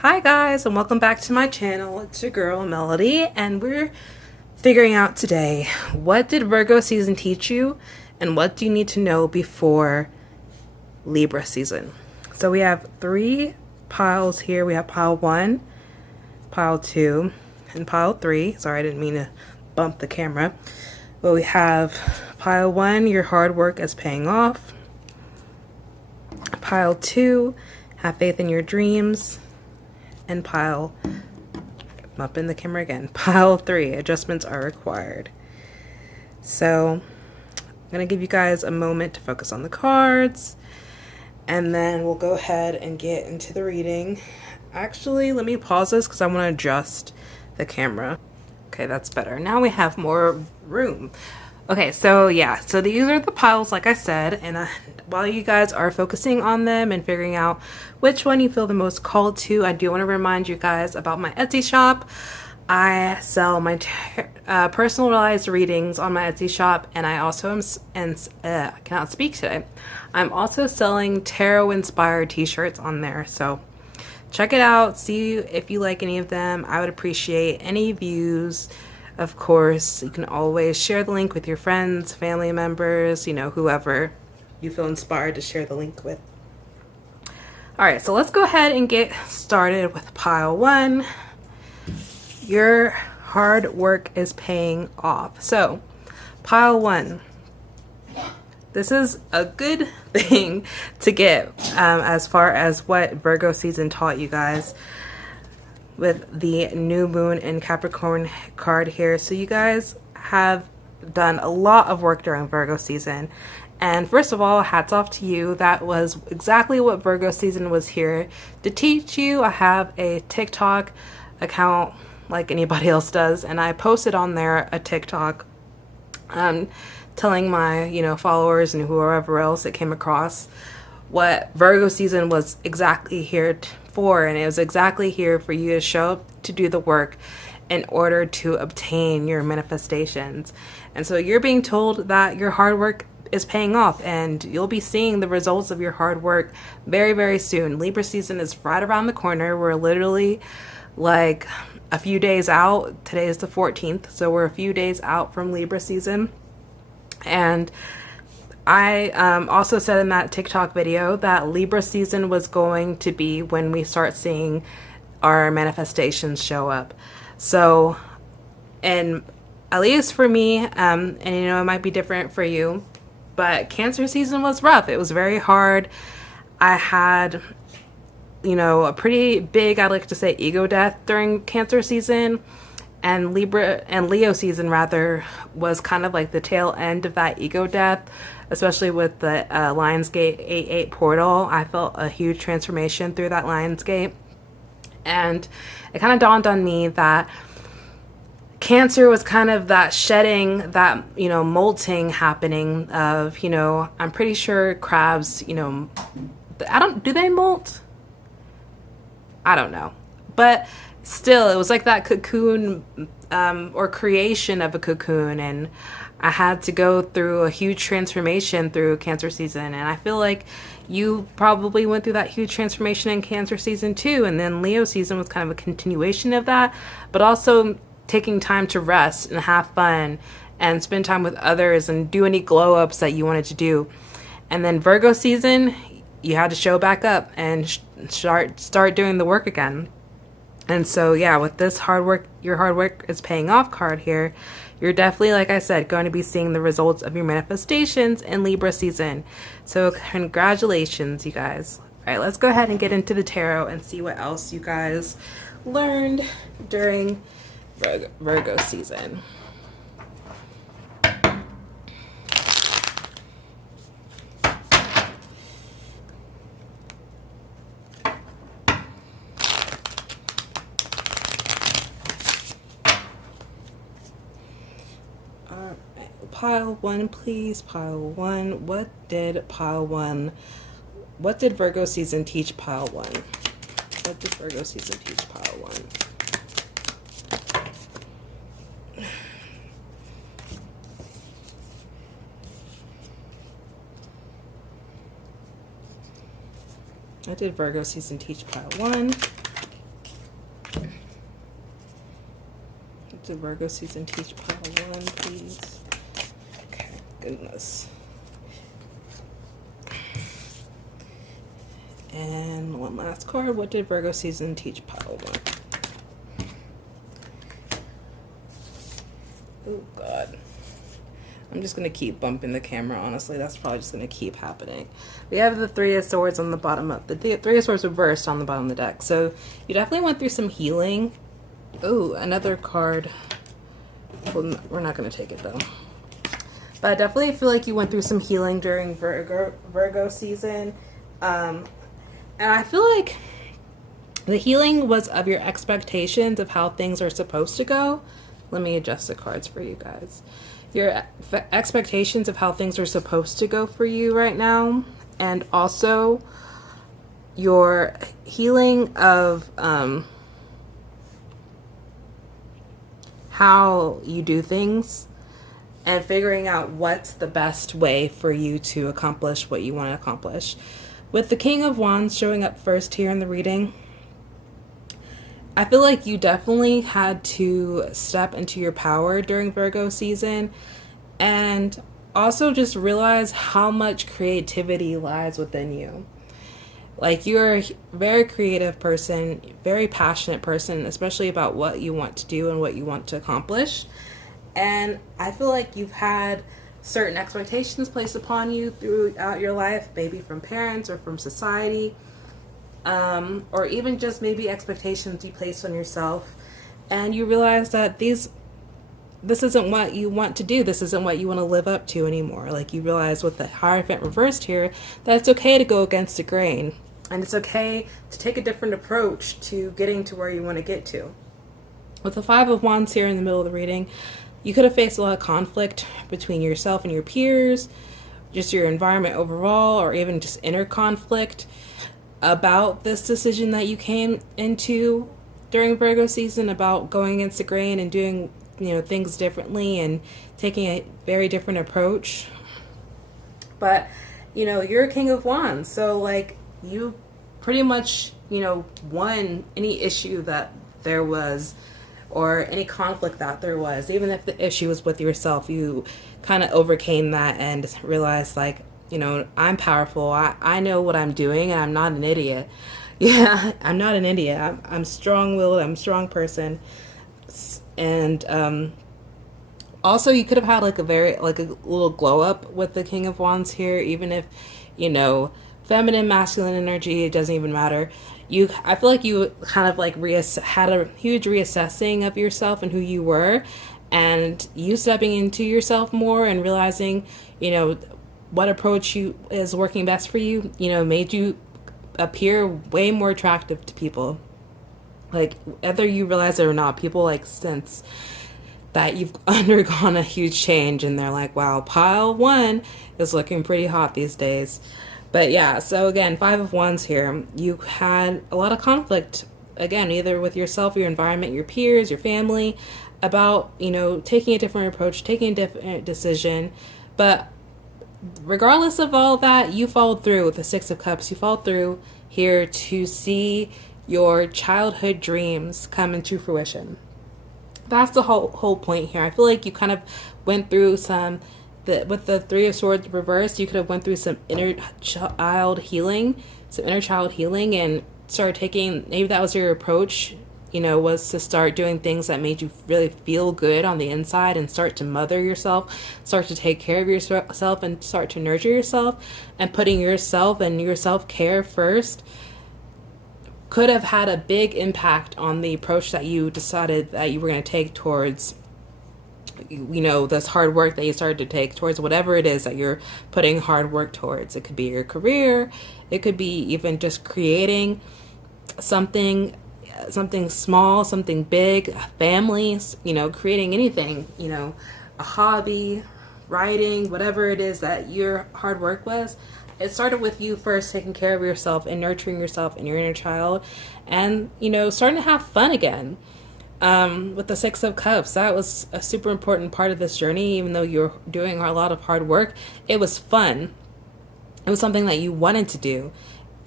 Hi guys, and welcome back to my channel. It's your girl Melody, and we're figuring out today, what did Virgo season teach you and what do you need to know before Libra season. So we have three piles here. We have pile 1, pile 2, and pile 3. Sorry, I didn't mean to bump the camera. But we have pile 1, your hard work is paying off. Pile 2, have faith in your dreams. And pile, I'm up in the camera again, pile 3, adjustments are required. So I'm going to give you guys a moment to focus on the cards, and then we'll go ahead and get into the reading. Actually, let me pause this because I want to adjust the camera. Okay, that's better. Now we have more room. Okay, so yeah, so these are the piles, like I said, and while you guys are focusing on them and figuring out which one you feel the most called to, I do want to remind you guys about my Etsy shop. I sell my personalized readings on my Etsy shop, and I also I cannot speak today. I'm also selling tarot-inspired t-shirts on there, so check it out, see if you like any of them. I would appreciate any views. Of course, you can always share the link with your friends, family members, you know, whoever you feel inspired to share the link with. All right, so let's go ahead and get started with pile 1. Your hard work is paying off. So, pile 1. This is a good thing to get as far as what Virgo season taught you guys, with the new moon and Capricorn card here. So you guys have done a lot of work during Virgo season, and first of all, hats off to you. That was exactly what Virgo season was here to teach you. I have a TikTok account like anybody else does, and I posted on there a TikTok telling my followers and whoever else it came across what Virgo season was exactly here for, and it was exactly here for you to show up to do the work in order to obtain your manifestations. And so you're being told that your hard work is paying off, and you'll be seeing the results of your hard work very, very soon. Libra season is right around the corner. We're literally like a few days out. Today is the 14th, so we're a few days out from Libra season. And I also said in that TikTok video that Libra season was going to be when we start seeing our manifestations show up. So, and at least for me, and it might be different for you, but Cancer season was rough. It was very hard. I had, a pretty big, I'd like to say, ego death during Cancer season. And Leo season rather was kind of like the tail end of that ego death, especially with the Lionsgate 8/8 portal. I felt a huge transformation through that Lionsgate, and it kind of dawned on me that Cancer was kind of that shedding, that molting happening of I'm pretty sure crabs do they molt? I don't know, but still, it was like that cocoon or creation of a cocoon, and I had to go through a huge transformation through Cancer season, and I feel like you probably went through that huge transformation in Cancer season too, and then Leo season was kind of a continuation of that, but also taking time to rest and have fun and spend time with others and do any glow ups that you wanted to do. And then Virgo season, you had to show back up and start doing the work again. And so, yeah, with this hard work, your hard work is paying off card here, you're definitely, like I said, going to be seeing the results of your manifestations in Libra season. So congratulations, you guys. All right, let's go ahead and get into the tarot and see what else you guys learned during Virgo season. Pile 1, please. Pile 1. What did Virgo season teach pile 1? What did Virgo season teach pile 1? What did Virgo season teach pile 1? Did Virgo season teach pile 1, please? Okay, goodness. And one last card. What did Virgo season teach pile 1? Oh, God. I'm just going to keep bumping the camera, honestly. That's probably just going to keep happening. We have the Three of Swords on the bottom of the Three of Swords reversed on the bottom of the deck. So you definitely went through some healing. Oh, another card. Well, we're not going to take it, though. But I definitely feel like you went through some healing during Virgo season. And I feel like the healing was of your expectations of how things are supposed to go. Let me adjust the cards for you guys. Your expectations of how things are supposed to go for you right now, and also your healing of how you do things and figuring out what's the best way for you to accomplish what you want to accomplish. With the King of Wands showing up first here in the reading, I feel like you definitely had to step into your power during Virgo season and also just realize how much creativity lies within you. Like, you're a very creative person, very passionate person, especially about what you want to do and what you want to accomplish. And I feel like you've had certain expectations placed upon you throughout your life, maybe from parents or from society. Or even just maybe expectations you place on yourself, and you realize that this isn't what you want to do. This isn't what you want to live up to anymore. Like, you realize with the Hierophant reversed here that it's okay to go against the grain, and it's okay to take a different approach to getting to where you want to get to. With the Five of Wands here in the middle of the reading, you could have faced a lot of conflict between yourself and your peers, just your environment overall, or even just inner conflict about this decision that you came into during Virgo season about going against the grain and doing, things differently and taking a very different approach. But, you're a King of Wands, so like, you pretty much, won any issue that there was or any conflict that there was. Even if the issue was with yourself, you kind of overcame that and realized, like, I'm powerful. I know what I'm doing, and I'm not an idiot. Yeah, I'm not an idiot. I'm strong-willed. I'm a strong person. And also, you could have had like a little glow up with the King of Wands here, even if, feminine, masculine energy, it doesn't even matter. I feel like you kind of like had a huge reassessing of yourself and who you were, and you stepping into yourself more and realizing, what approach is working best for you, made you appear way more attractive to people. Like, whether you realize it or not, people like sense that you've undergone a huge change, and they're like, wow, pile 1 is looking pretty hot these days. But yeah, so again, Five of Wands here, you had a lot of conflict, again, either with yourself, your environment, your peers, your family, about, taking a different approach, taking a different decision. But regardless of all that, you followed through with the Six of Cups. You followed through here to see your childhood dreams come into fruition. That's the whole point here. I feel like you kind of went through with the Three of Swords reversed, you could have went through some inner child healing, and started taking, maybe that was your approach, was to start doing things that made you really feel good on the inside and start to mother yourself, start to take care of yourself and start to nurture yourself, and putting yourself and your self-care first could have had a big impact on the approach that you decided that you were going to take towards, this hard work that you started to take towards whatever it is that you're putting hard work towards. It could be your career. It could be even just creating something small, something big, families, creating anything, a hobby, writing, whatever it is that your hard work was. It started with you first taking care of yourself and nurturing yourself and your inner child, and, starting to have fun again. With the Six of Cups, that was a super important part of this journey. Even though you're doing a lot of hard work, it was fun. It was something that you wanted to do.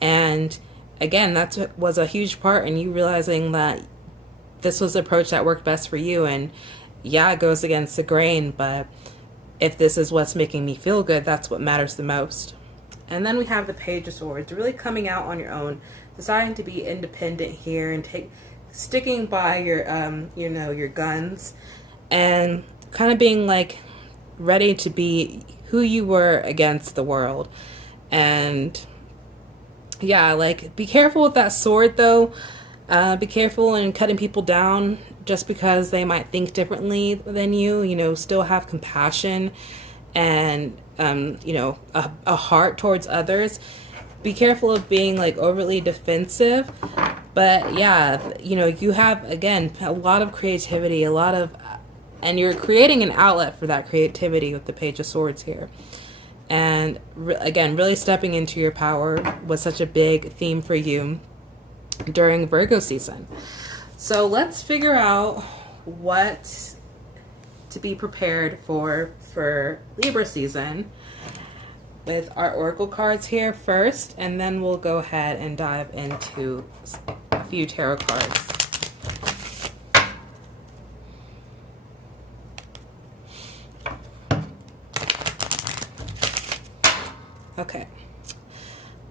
And again, that's what was a huge part in you realizing that this was the approach that worked best for you. And yeah, it goes against the grain, but if this is what's making me feel good, that's what matters the most. And then we have the Page of Swords, really coming out on your own, deciding to be independent here and sticking by your, you know, your guns, and kind of being like ready to be who you were against the world. And yeah, like, be careful with that sword though. Be careful in cutting people down just because they might think differently than you. You know, still have compassion and, you know, a heart towards others. Be careful of being like overly defensive. But yeah, you know, you have, again, a lot of creativity, and you're creating an outlet for that creativity with the Page of Swords here. And again, really stepping into your power was such a big theme for you during Virgo season. So let's figure out what to be prepared for Libra season with our oracle cards here first, and then we'll go ahead and dive into a few tarot cards. Okay,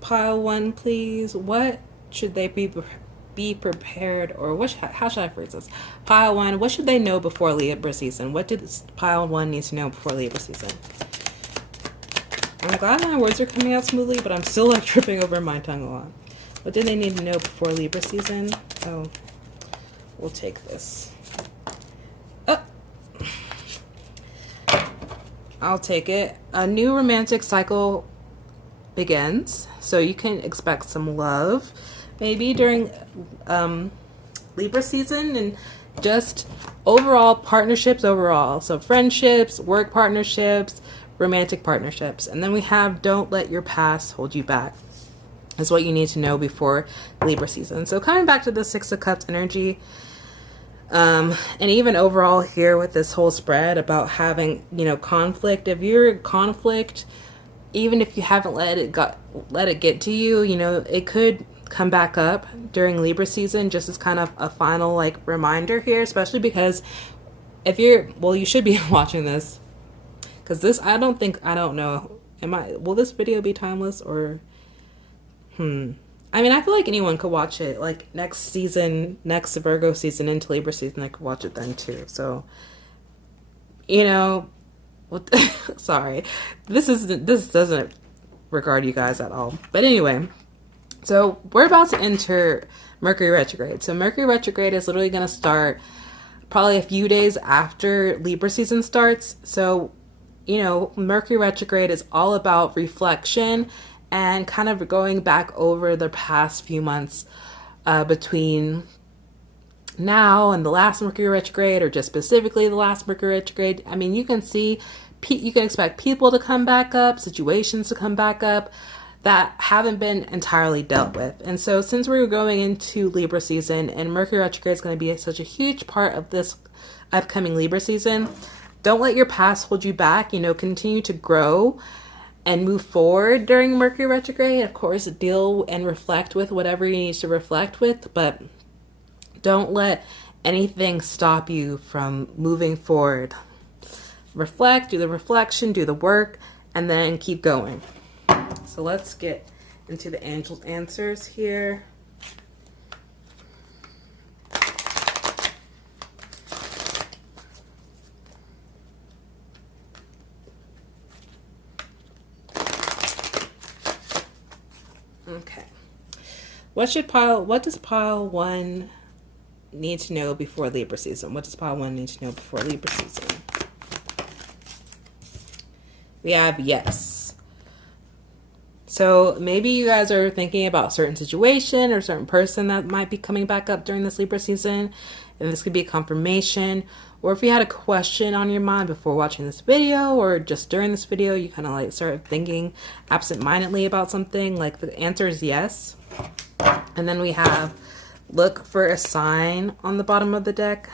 pile 1, please. What should they be prepared, or how should I phrase this? Pile 1, what should they know before Libra season? What did pile 1 need to know before Libra season? I'm glad my words are coming out smoothly, but I'm still like tripping over my tongue a lot. What did they need to know before Libra season? Oh, we'll take this. Oh, I'll take it. A new romantic cycle begins, so you can expect some love maybe during Libra season, and just overall partnerships overall. So friendships, work partnerships, romantic partnerships. And then we have don't let your past hold you back, is what you need to know before Libra season. So coming back to the 6 of Cups energy, and even overall here with this whole spread about having, you know, conflict. If you're in conflict, even if you haven't let it get to you, you know, it could come back up during Libra season, just as kind of a final like reminder here, especially because if you're, well, you should be watching this, because this, I don't know, will this video be timeless, or I mean, I feel like anyone could watch it, like next Virgo season into Libra season, I could watch it then too. So, you know, sorry, this doesn't regard you guys at all. But anyway, so we're about to enter Mercury retrograde. So Mercury retrograde is literally going to start probably a few days after Libra season starts. So, you know, Mercury retrograde is all about reflection and kind of going back over the past few months between now and the last Mercury retrograde, or just specifically the last Mercury retrograde. I mean, you can expect people to come back up, situations to come back up that haven't been entirely dealt with. And so since we're going into Libra season and Mercury retrograde is going to be such a huge part of this upcoming Libra season, don't let your past hold you back. You know, continue to grow and move forward during Mercury retrograde. Of course, deal and reflect with whatever you need to reflect with, but don't let anything stop you from moving forward. Reflect, do the reflection, do the work, and then keep going. So let's get into the angel's answers here. Okay. What does pile 1 need to know before Libra season? What does pile 1 need to know before Libra season? We have yes. So maybe you guys are thinking about a certain situation or certain person that might be coming back up during this Libra season, and this could be a confirmation. Or if you had a question on your mind before watching this video, or just during this video, you kind of like started thinking absent-mindedly about something, like the answer is yes. And then we have look for a sign on the bottom of the deck.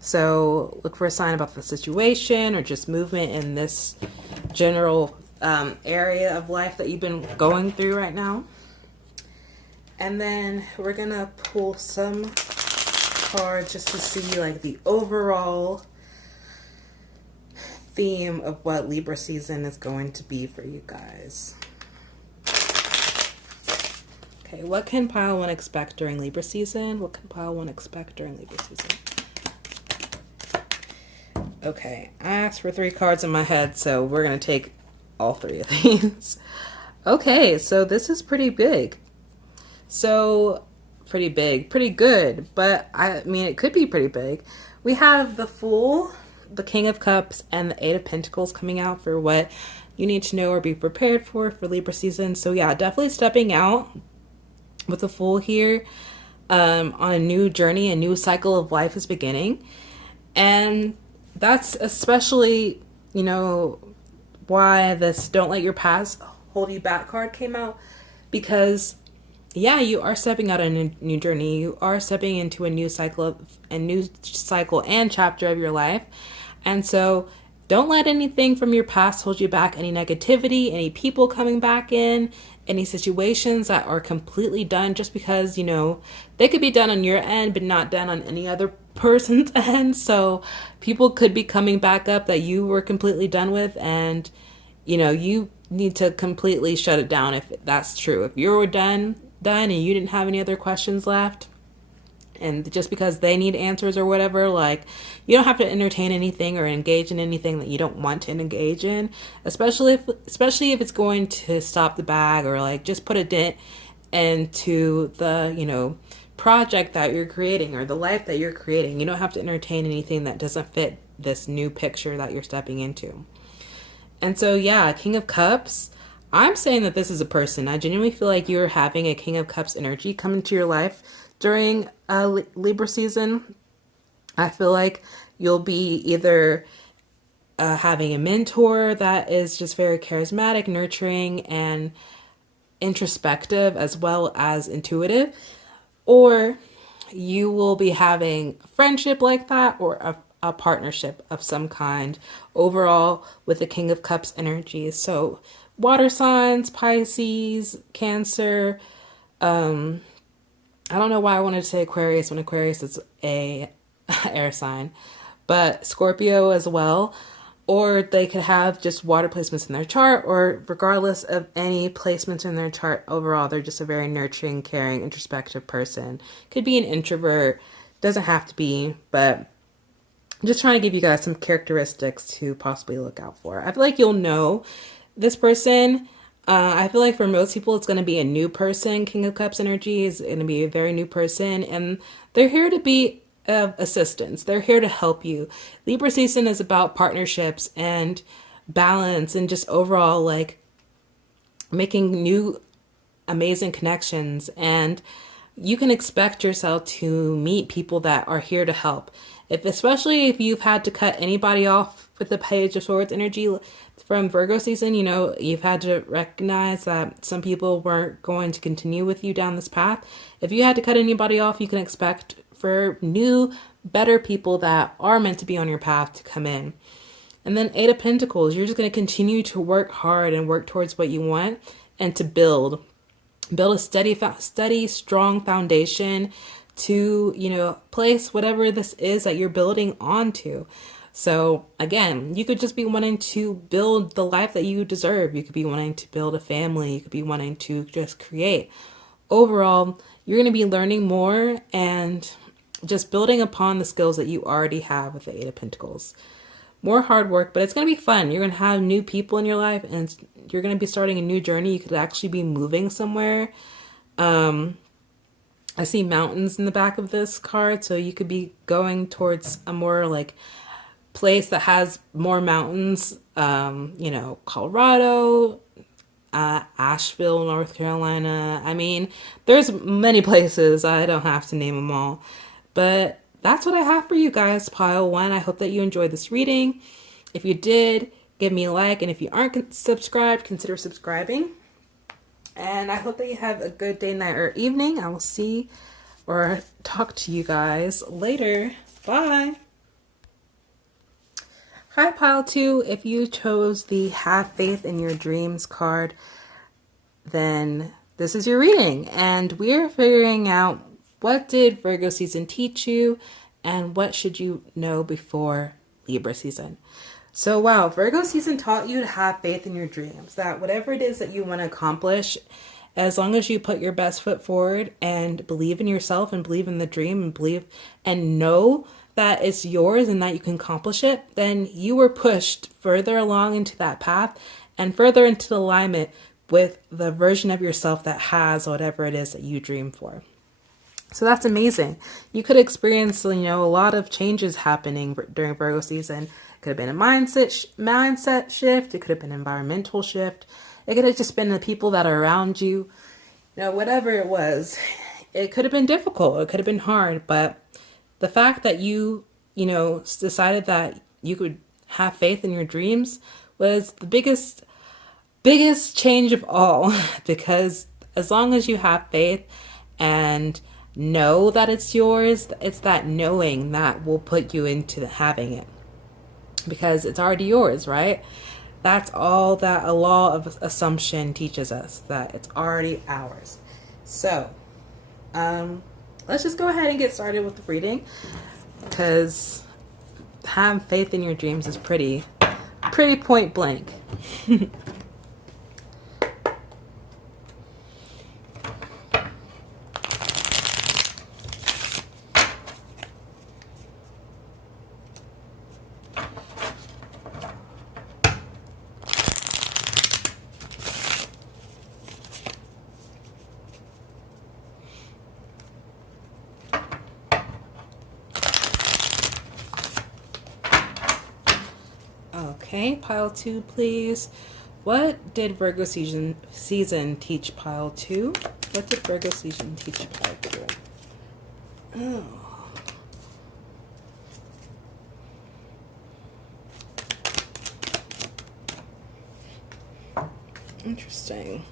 So look for a sign about the situation or just movement in this general area of life that you've been going through right now. And then we're gonna pull some cards just to see like the overall theme of what Libra season is going to be for you guys. Okay, what can pile 1 expect during Libra season? What can pile 1 expect during Libra season? Okay, I asked for 3 cards in my head, so we're going to take all 3 of these. Okay, so this is pretty big. So, pretty big, pretty good, but I mean, it could be pretty big. We have the Fool, the King of Cups, and the 8 of Pentacles coming out for what you need to know or be prepared for Libra season. So yeah, definitely stepping out with the Fool here on a new journey, a new cycle of life is beginning. And that's especially, you know, why this Don't Let Your Past Hold You Back card came out. Because, yeah, you are stepping out on a new journey. You are stepping into a new cycle and chapter of your life. And so don't let anything from your past hold you back. Any negativity, any people coming back in, any situations that are completely done just because, you know, they could be done on your end, but not done on any other person's end. So people could be coming back up that you were completely done with, and you know, you need to completely shut it down if that's true. If you were done and you didn't have any other questions left, and just because they need answers or whatever, like, you don't have to entertain anything or engage in anything that you don't want to engage in, especially if it's going to stop the bag or like just put a dent into the, you know, project that you're creating or the life that you're creating. You don't have to entertain anything that doesn't fit this new picture that you're stepping into. And so, yeah, King of Cups, I'm saying that this is a person. I genuinely feel like you're having a King of Cups energy come into your life during Libra season. I feel like you'll be either having a mentor that is just very charismatic, nurturing, and introspective as well as intuitive, or you will be having a friendship like that, or a partnership of some kind overall with the King of Cups energy. So water signs, Pisces, Cancer, I don't know why I wanted to say Aquarius when Aquarius is a air sign, but Scorpio as well. Or they could have just water placements in their chart, or regardless of any placements in their chart, overall, they're just a very nurturing, caring, introspective person. Could be an introvert, doesn't have to be, but I'm just trying to give you guys some characteristics to possibly look out for. I feel like you'll know this person. I feel like for most people, it's going to be a new person. King of Cups energy is going to be a very new person, and they're here to be of assistance. They're here to help you. Libra season is about partnerships and balance and just overall like making new amazing connections, and you can expect yourself to meet people that are here to help. Especially if you've had to cut anybody off with the Page of Swords energy from Virgo season, you know, you've had to recognize that some people weren't going to continue with you down this path. If you had to cut anybody off, you can expect for new, better people that are meant to be on your path to come in. And then 8 of Pentacles, you're just going to continue to work hard and work towards what you want, and to build a steady, strong foundation to, you know, place whatever this is that you're building onto. So again, you could just be wanting to build the life that you deserve. You could be wanting to build a family. You could be wanting to just create. Overall, you're going to be learning more and just building upon the skills that you already have with the 8 of Pentacles. More hard work, but it's going to be fun. You're going to have new people in your life, and you're going to be starting a new journey. You could actually be moving somewhere. I see mountains in the back of this card, so you could be going towards a more like place that has more mountains. You know, Colorado, Asheville, North Carolina. I mean, there's many places. I don't have to name them all. But that's what I have for you guys, pile 1. I hope that you enjoyed this reading. If you did, give me a like. And if you aren't subscribed, consider subscribing. And I hope that you have a good day, night, or evening. I will see or talk to you guys later. Bye. Hi, pile 2. If you chose the Have Faith in Your Dreams card, then this is your reading. And we're figuring out what did Virgo season teach you, and what should you know before Libra season? So wow, Virgo season taught you to have faith in your dreams, that whatever it is that you want to accomplish, as long as you put your best foot forward and believe in yourself and believe in the dream and believe and know that it's yours and that you can accomplish it, then you were pushed further along into that path and further into alignment with the version of yourself that has whatever it is that you dream for. So that's amazing. You could experience, a lot of changes happening during Virgo season. It could have been a mindset shift. It could have been an environmental shift. It could have just been the people that are around you. Whatever it was, it could have been difficult. It could have been hard. But the fact that you decided that you could have faith in your dreams was the biggest change of all. Because as long as you have faith and know that it's yours, it's that knowing that will put you into having it, because it's already yours, right? That's all that a law of assumption teaches us, that it's already ours. So let's just go ahead and get started with the reading, because have faith in your dreams is pretty point blank. Okay, pile 2, please. What did Virgo season teach pile 2? What did Virgo season teach pile 2? Oh. Interesting.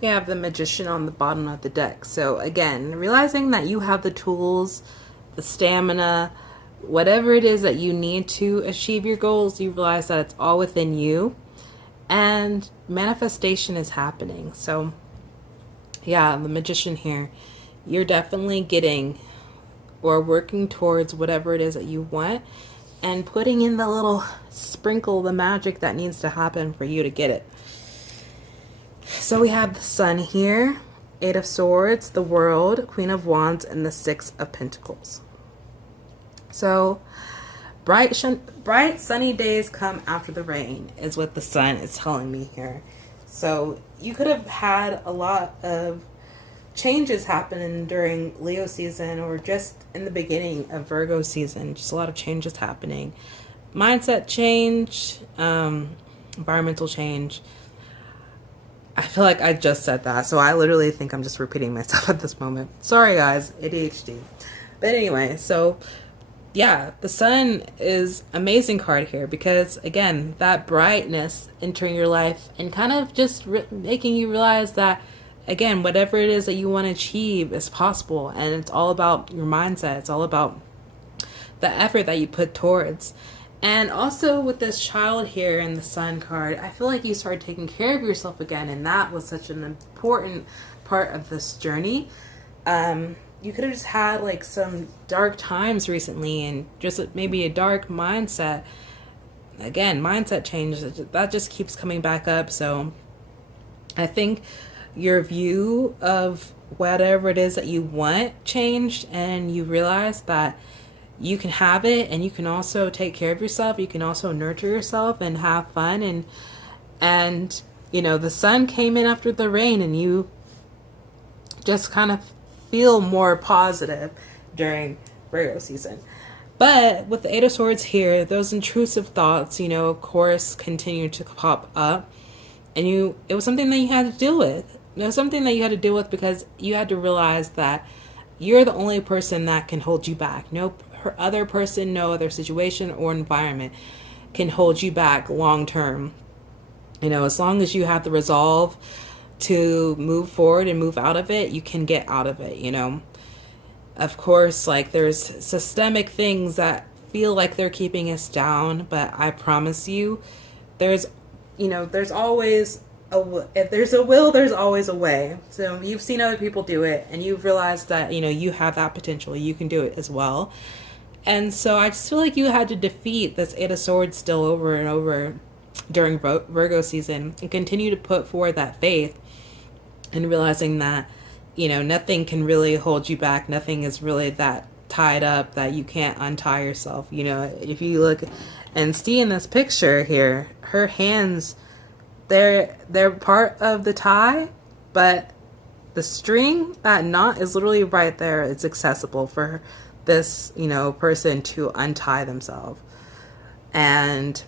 You have the Magician on the bottom of the deck. So again, realizing that you have the tools, the stamina, whatever it is that you need to achieve your goals, you realize that it's all within you, and manifestation is happening. So yeah, the Magician here, you're definitely getting or working towards whatever it is that you want and putting in the little sprinkle, the magic that needs to happen for you to get it. So we have the Sun here, 8 of Swords, the World, Queen of Wands, and the 6 of Pentacles. So bright sunny days come after the rain is what the Sun is telling me here. So you could have had a lot of changes happening during Leo season, or just in the beginning of Virgo season. Just a lot of changes happening. Mindset change, environmental change. I feel like I just said that, so I literally think I'm just repeating myself at this moment. Sorry guys, ADHD. But anyway, so yeah, the Sun is an amazing card here, because again, that brightness entering your life and kind of just making you realize that, again, whatever it is that you want to achieve is possible, and it's all about your mindset. It's all about the effort that you put towards. And also with this Child here in the Sun card, I feel like you started taking care of yourself again, and that was such an important part of this journey. You could have just had like some dark times recently, and just maybe a dark mindset. Again, mindset change, that just keeps coming back up. So I think your view of whatever it is that you want changed, and you realize that you can have it, and you can also take care of yourself. You can also nurture yourself and have fun. And the Sun came in after the rain, and you just kind of feel more positive during Virgo season. But with the 8 of Swords here, those intrusive thoughts, of course, continue to pop up. And it was something that you had to deal with. It was something that you had to deal with, because you had to realize that you're the only person that can hold you back. No other person, no other situation or environment can hold you back long term. You know, as long as you have the resolve to move forward and move out of it, you can get out of it, you know. Of course, like, there's systemic things that feel like they're keeping us down, but I promise you, there's, you know, there's always if there's a will, there's always a way. So you've seen other people do it, and you've realized that, you know, you have that potential. You can do it as well. And so I just feel like you had to defeat this Eight of Swords still over and over during Virgo season, and continue to put forward that faith, and realizing that, you know, nothing can really hold you back. Nothing is really that tied up that you can't untie yourself. You know, if you look and see in this picture here, her hands, they're part of the tie, but the string, that knot is literally right there. It's accessible for this, you know, person to untie themselves. And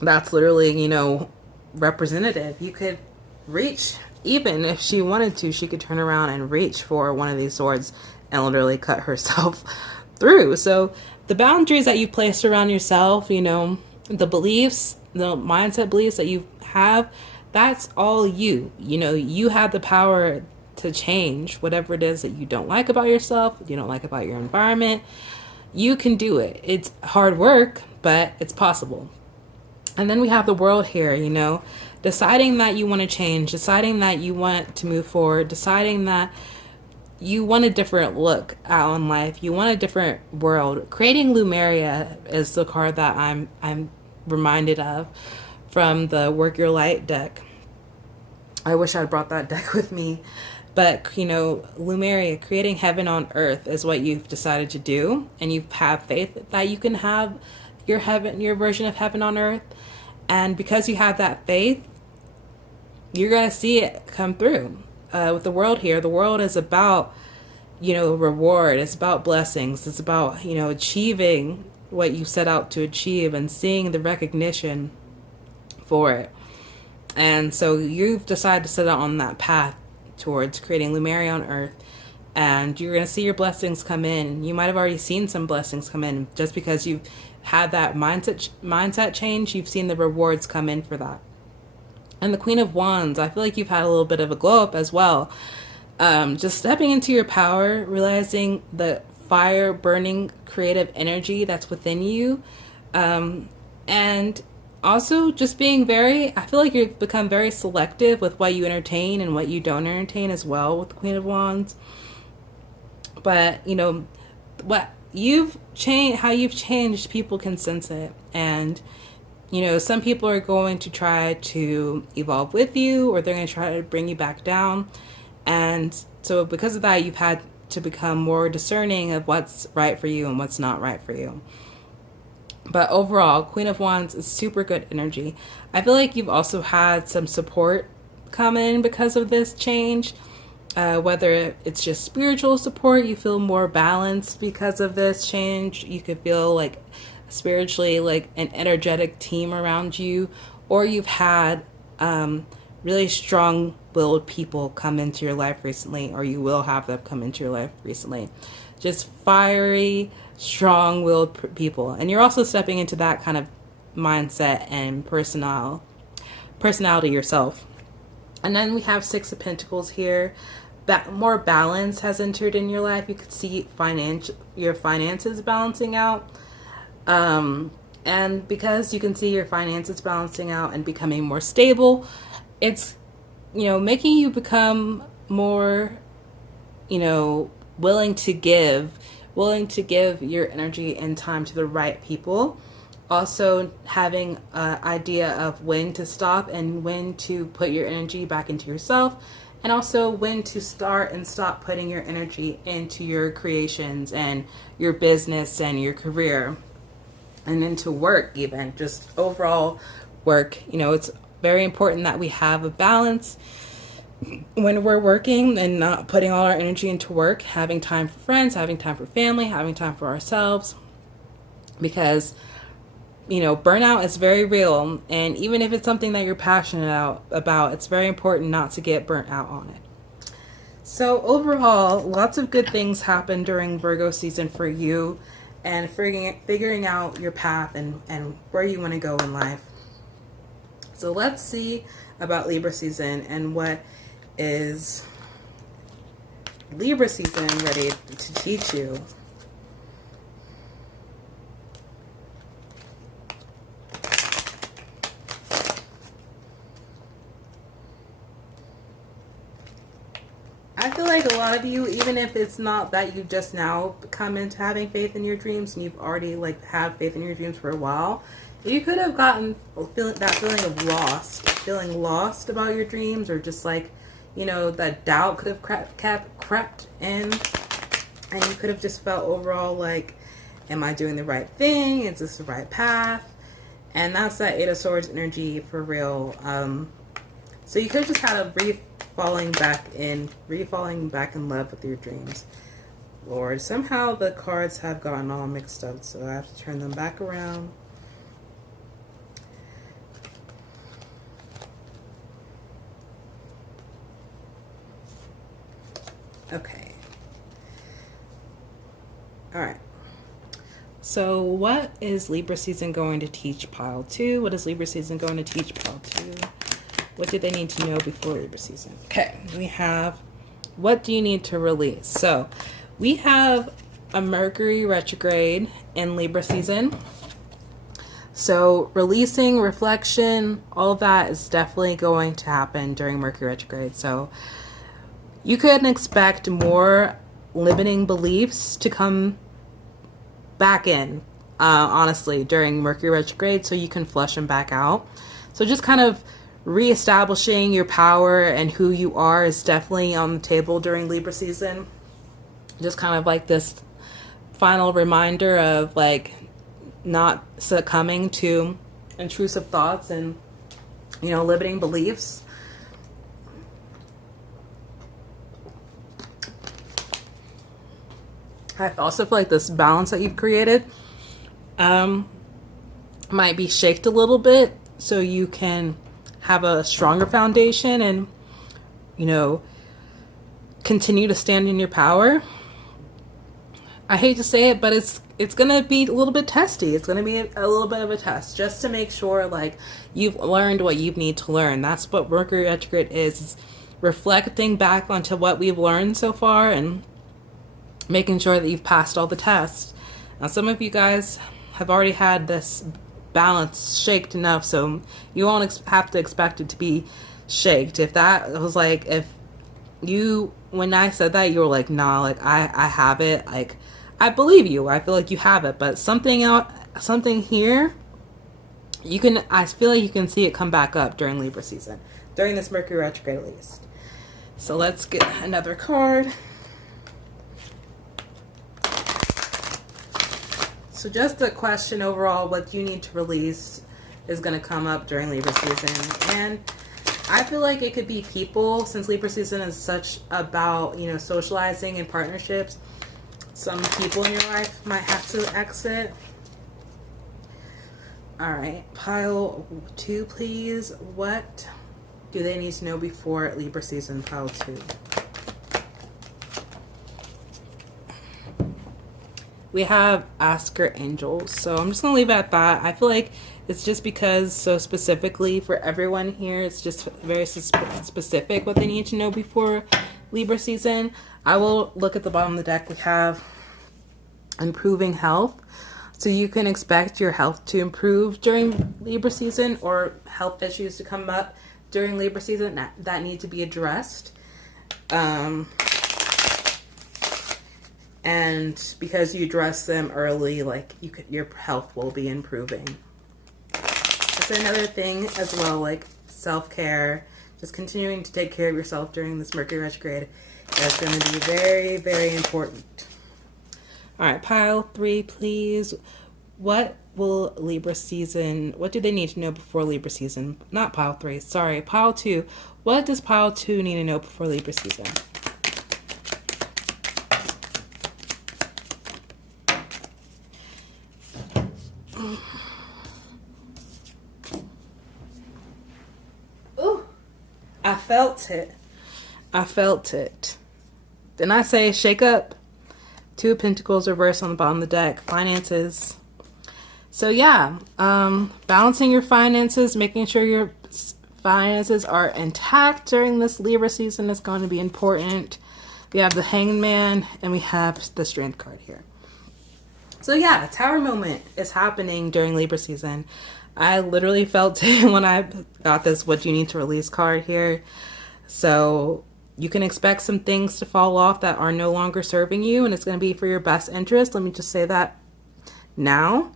that's literally, you know, representative. You could reach, even if she wanted to, she could turn around and reach for one of these swords and literally cut herself through. So the boundaries that you placed around yourself, you know, the beliefs, the mindset beliefs that you have, that's all you. You know, you have the power to change whatever it is that you don't like about yourself, you don't like about your environment. You can do it. It's hard work, but it's possible. And then we have the World here, you know, deciding that you want to change, deciding that you want to move forward, deciding that you want a different look out on life, you want a different world. Creating Lumeria is the card that I'm reminded of from the Work Your Light deck. I wish I'd brought that deck with me. But, you know, Lumeria, creating heaven on earth, is what you've decided to do. And you have faith that you can have your heaven, your version of heaven on earth. And because you have that faith, you're going to see it come through. With the World here, the World is about, you know, reward. It's about blessings. It's about, you know, achieving what you set out to achieve and seeing the recognition for it. And so you've decided to set out on that path towards creating Lumeria on earth, and you're going to see your blessings come in. You might have already seen some blessings come in just because you've had that mindset change. You've seen the rewards come in for that. And the Queen of Wands, I feel like you've had a little bit of a glow up as well. Just stepping into your power, realizing the fire burning creative energy that's within you, and also just being I feel like you've become very selective with what you entertain and what you don't entertain as well with the Queen of Wands. But, you know, what you've changed, how you've changed, people can sense it. And, you know, some people are going to try to evolve with you, or they're going to try to bring you back down. And so because of that, you've had to become more discerning of what's right for you and what's not right for you. But overall, Queen of Wands is super good energy. I feel like you've also had some support come in because of this change. Whether it's just spiritual support, you feel more balanced because of this change. You could feel like spiritually like an energetic team around you. Or you've had really strong-willed people come into your life recently, or you will have them come into your life recently. Just fiery, strong-willed people. And you're also stepping into that kind of mindset and personality yourself. And then we have Six of Pentacles here. More balance has entered in your life. You could see your finances balancing out. And because you can see your finances balancing out and becoming more stable, it's, you know, making you become more, you know, willing to give your energy and time to the right people. Also having an idea of when to stop and when to put your energy back into yourself, and also when to start and stop putting your energy into your creations and your business and your career and into work, even just overall work. You know, it's very important that we have a balance when we're working and not putting all our energy into work, having time for friends, having time for family, having time for ourselves, because, you know, burnout is very real. And even if it's something that you're passionate about, it's very important not to get burnt out on it. So overall, lots of good things happen during Virgo season for you. and figuring out your path and where you want to go in life. So let's see about Libra season and what is Libra season ready to teach you. I feel like a lot of you, even if it's not that you just now come into having faith in your dreams and you've already like had faith in your dreams for a while, you could have gotten that feeling of feeling lost about your dreams, or just like, you know, that doubt could have crept in, and you could have just felt overall like, am I doing the right thing? Is this the right path? And that's that Eight of Swords energy for real. So you could have just had a falling back in love with your dreams. Lord, somehow the cards have gotten all mixed up, so I have to turn them back around. Okay. All right. So what is Libra season going to teach pile 2? What is Libra season going to teach pile 2? What do they need to know before Libra season? Okay, we have, what do you need to release? So we have a Mercury retrograde in Libra season. So releasing, reflection, all of that is definitely going to happen during Mercury retrograde. So you can expect more limiting beliefs to come back in, honestly, during Mercury retrograde, so you can flush them back out. So just kind of reestablishing your power and who you are is definitely on the table during Libra season. Just kind of like this final reminder of like not succumbing to intrusive thoughts and, you know, limiting beliefs. I also feel like this balance that you've created might be shaked a little bit, so you can have a stronger foundation and, you know, continue to stand in your power. I hate to say it, but it's gonna be a little bit testy. It's gonna be a little bit of a test, just to make sure like you've learned what you need to learn. That's what Mercury retrograde is reflecting back onto what we've learned so far and making sure that you've passed all the tests. Now, some of you guys have already had this balance shaked enough, so you won't have to expect it to be shaked. If that was like, if you, when I said that, you were like, nah, like I have it, like I believe you, I feel like you have it, but something here, I feel like you can see it come back up during Libra season, during this Mercury retrograde at least. So let's get another card. So just the question overall, what you need to release is going to come up during Libra season. And I feel like it could be people, since Libra season is such about, you know, socializing and partnerships. Some people in your life might have to exit. All right, pile 2, please. What do they need to know before Libra season, pile 2? We have Ask Your Angels. So I'm just going to leave it at that. I feel like it's just because so specifically for everyone here, it's just very specific what they need to know before Libra season. I will look at the bottom of the deck. We have improving health. So you can expect your health to improve during Libra season, or health issues to come up during Libra season that need to be addressed. And because you address them early, like your health will be improving. That's another thing as well, like self-care, just continuing to take care of yourself during this Mercury retrograde is going to be very, very important. All right, pile 3, please. What do they need to know before Libra season? Not pile 3, sorry, pile 2. What does pile 2 need to know before Libra season? I felt it. Didn't I say shake up? Two of Pentacles reversed on the bottom of the deck. Finances. So yeah, balancing your finances, making sure your finances are intact during this Libra season is going to be important. We have the Hanged Man and we have the Strength card here. So yeah, Tower moment is happening during Libra season. I literally felt it when I got this what you need to release card here. So you can expect some things to fall off that are no longer serving you, and it's going to be for your best interest. Let me just say that now.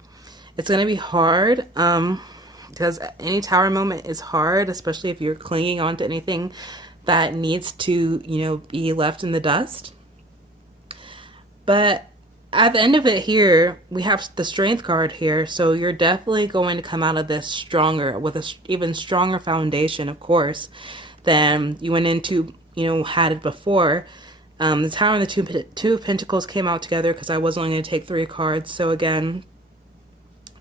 It's going to be hard because any Tower moment is hard, especially if you're clinging on to anything that needs to, you know, be left in the dust. But at the end of it here, we have the Strength card here. So you're definitely going to come out of this stronger, with an even stronger foundation, of course, than you went into, you know, had it before. The Tower and the Two of Pentacles came out together because I was only going to take 3 cards. So again,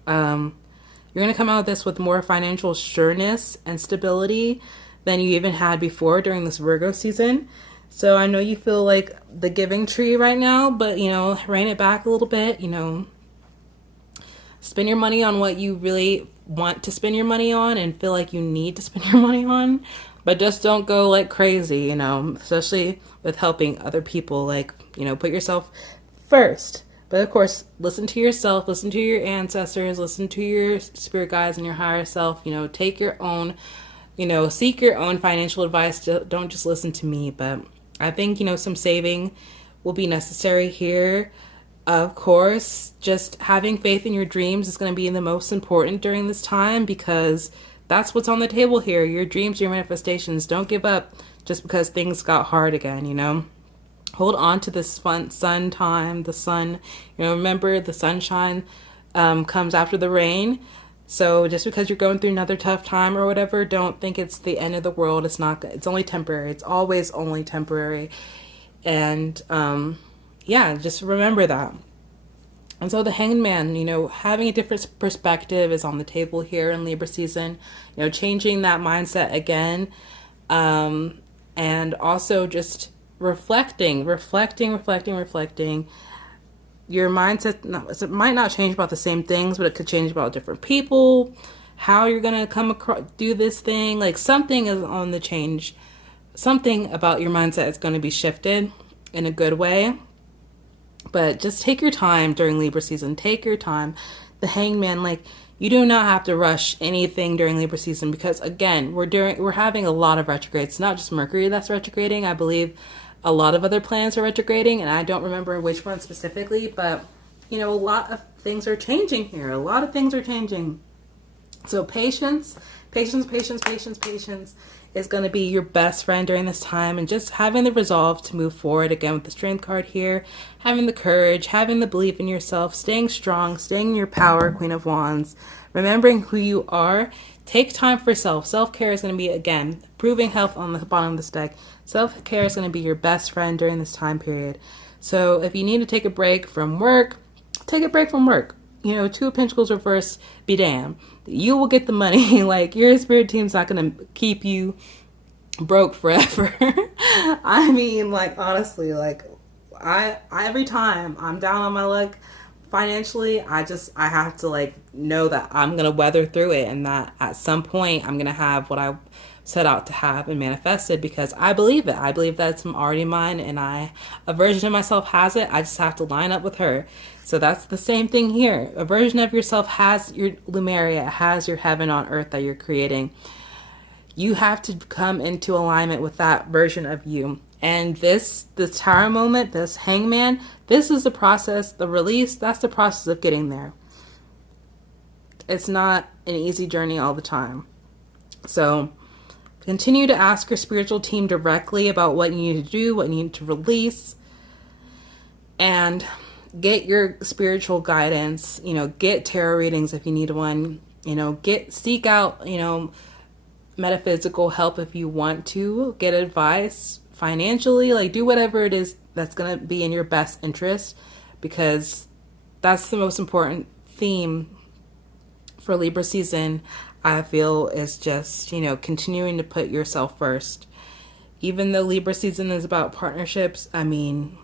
you're going to come out of this with more financial sureness and stability than you even had before during this Virgo season. So I know you feel like the giving tree right now, but, you know, rein it back a little bit, you know, spend your money on what you really want to spend your money on and feel like you need to spend your money on, but just don't go like crazy, you know, especially with helping other people, like, you know, put yourself first. But of course, listen to yourself, listen to your ancestors, listen to your spirit guides and your higher self, you know, take your own, you know, seek your own financial advice. Don't just listen to me. But I think, you know, some saving will be necessary here. Of course, just having faith in your dreams is going to be the most important during this time, because that's what's on the table here. Your dreams, your manifestations. Don't give up just because things got hard again, you know. Hold on to this fun sun time, the sun, you know, remember the sunshine comes after the rain. So just because you're going through another tough time or whatever, don't think it's the end of the world. It's not, it's only temporary. It's always only temporary. And yeah, just remember that. And so the Hanged Man, you know, having a different perspective is on the table here in Libra season, you know, changing that mindset again. And also just reflecting. Your mindset, it might not change about the same things, but it could change about different people, how you're going to come across, do this thing, like something is on the change. Something about your mindset is going to be shifted in a good way. But just take your time during Libra season. Take your time. The Hanged Man, like, you do not have to rush anything during Libra season, because again, we're having a lot of retrogrades. Not just Mercury that's retrograding. I believe a lot of other planets are retrograding, and I don't remember which one specifically, but you know, a lot of things are changing here. A lot of things are changing. So patience is going to be your best friend during this time, and just having the resolve to move forward, again with the Strength card here, having the courage, having the belief in yourself, staying strong, staying in your power, Queen of Wands, remembering who you are. Take time for self. Self-care is going to be, again, proving health on the bottom of this deck. Self-care is going to be your best friend during this time period. So if you need to take a break from work, take a break from work. You know, Two of Pentacles reverse, be damned. You will get the money. Like, your spirit team's not going to keep you broke forever. I mean, like, honestly, like, I every time I'm down on my luck financially, I have to, like, know that I'm going to weather through it, and that at some point I'm going to have what I set out to have and manifested, because I believe it. I believe that it's already mine, and a version of myself has it. I just have to line up with her. So that's the same thing here. A version of yourself has your Lemuria, has your heaven on earth that you're creating. You have to come into alignment with that version of you. And this Tower moment, this Hangman, this is the process, the release, that's the process of getting there. It's not an easy journey all the time. So continue to ask your spiritual team directly about what you need to do, what you need to release, and get your spiritual guidance. You know, get tarot readings if you need one. You know, seek out, you know, metaphysical help if you want to. Get advice financially, like, do whatever it is that's going to be in your best interest, because that's the most important theme for Libra season, I feel, is just, you know, continuing to put yourself first. Even though Libra season is about partnerships, I mean,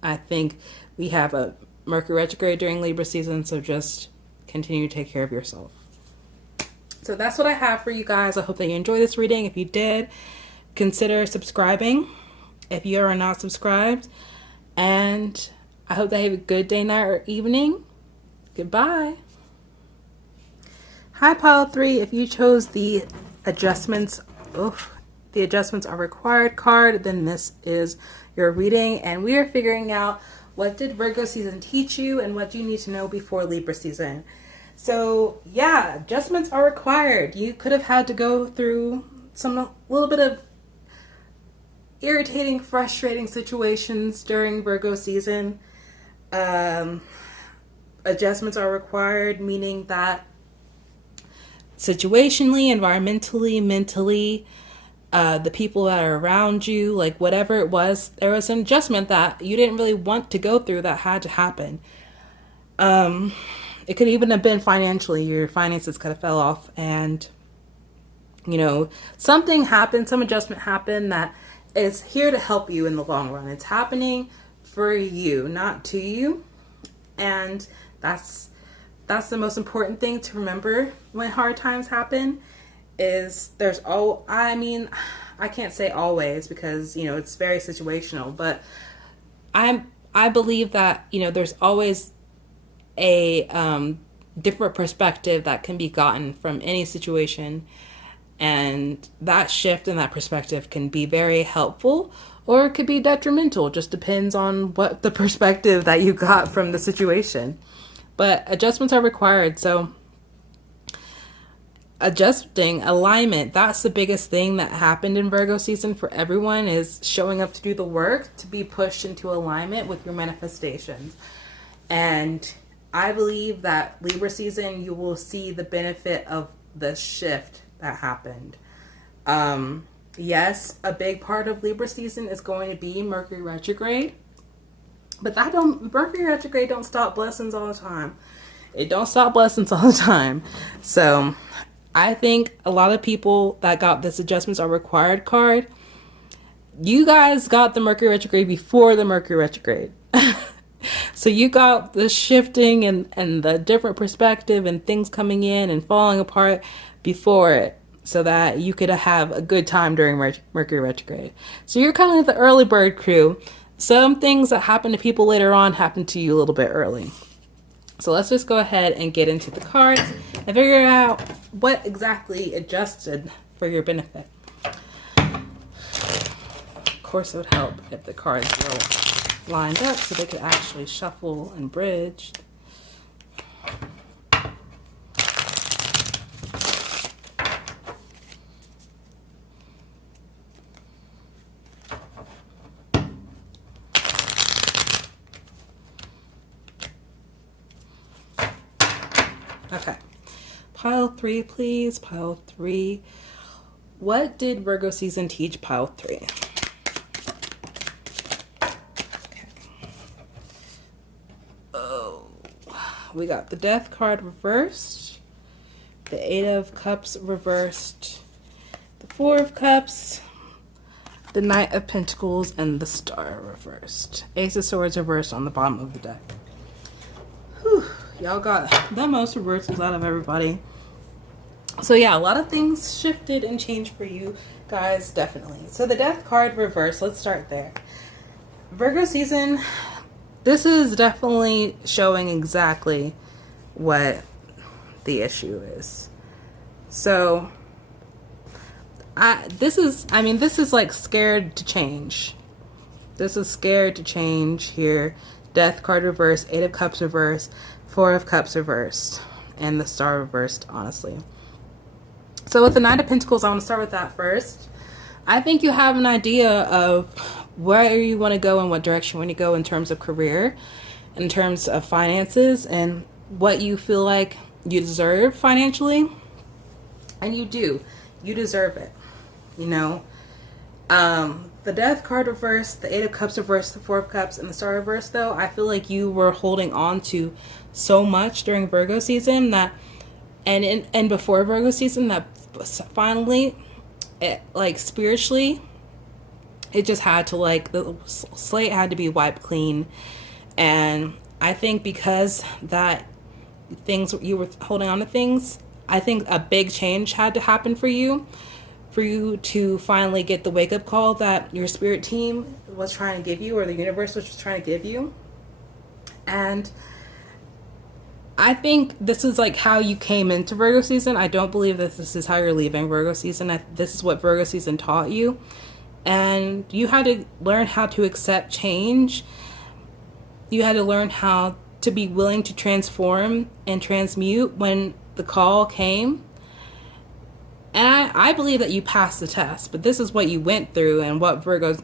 I think we have a Mercury retrograde during Libra season, so just continue to take care of yourself. So that's what I have for you guys. I hope that you enjoyed this reading. If you did, consider subscribing if you are not subscribed. And I hope that you have a good day, night, or evening. Goodbye. Hi, pile 3. If you chose the adjustments, the adjustments are required card, then this is your reading. And we are figuring out, what did Virgo season teach you and what do you need to know before Libra season? So yeah, adjustments are required. You could have had to go through a little bit of irritating, frustrating situations during Virgo season. Adjustments are required, meaning that situationally, environmentally, mentally, the people that are around you, like whatever it was, there was an adjustment that you didn't really want to go through that had to happen. It could even have been financially. Your finances could have fell off and, you know, something happened, some adjustment happened that is here to help you in the long run. It's happening for you, not to you. And that's the most important thing to remember when hard times happen, is I can't say always because, you know, it's very situational, but I believe that, you know, there's always a different perspective that can be gotten from any situation, and that shift in that perspective can be very helpful or it could be detrimental. Just depends on what the perspective that you got from the situation. But adjustments are required. So adjusting, alignment, that's the biggest thing that happened in Virgo season for everyone, is showing up to do the work to be pushed into alignment with your manifestations. And I believe that Libra season, you will see the benefit of the shift that happened. Yes, a big part of Libra season is going to be Mercury retrograde, but Mercury retrograde don't stop blessings all the time. It don't stop blessings all the time. So I think a lot of people that got this adjustments are required card, you guys got the Mercury retrograde before the Mercury retrograde. So you got the shifting and the different perspective and things coming in and falling apart before it, so that you could have a good time during Mercury retrograde. So you're kind of like the early bird crew. Some things that happen to people later on happen to you a little bit early. So let's just go ahead and get into the cards and figure out what exactly adjusted for your benefit. Of course, it would help if the cards were lined up so they could actually shuffle and bridge. Okay, pile 3, please. Pile 3. What did Virgo season teach pile 3? Okay. Oh, we got the Death card reversed, the 8 of Cups reversed, the 4 of Cups, the Knight of Pentacles, and the Star reversed. Ace of Swords reversed on the bottom of the deck. Whew. Y'all got the most reversals out of everybody. So yeah, a lot of things shifted and changed for you guys, definitely. So the Death card reversed, let's start there. Virgo season, this is definitely showing exactly what the issue is. So this is like scared to change. This is scared to change here. Death card reversed, 8 of Cups reversed, 4 of Cups reversed, and the Star reversed, honestly. So with the Knight of Pentacles, I want to start with that first. I think you have an idea of where you want to go and what direction you want to go in terms of career, in terms of finances, and what you feel like you deserve financially. And you do. You deserve it. You know? The Death card reversed, the 8 of Cups reversed, the 4 of Cups, and the Star reversed, though, I feel like you were holding on to so much during Virgo season that, and before Virgo season, that finally, it, like, spiritually, it just had to, like, the slate had to be wiped clean, And I think because that things, you were holding on to things, I think a big change had to happen for you to finally get the wake-up call that your spirit team was trying to give you, or the universe was just trying to give you. And I think this is like how you came into Virgo season. I don't believe that this is how you're leaving Virgo season. This is what Virgo season taught you. And you had to learn how to accept change. You had to learn how to be willing to transform and transmute when the call came. And I believe that you passed the test, but this is what you went through and what Virgo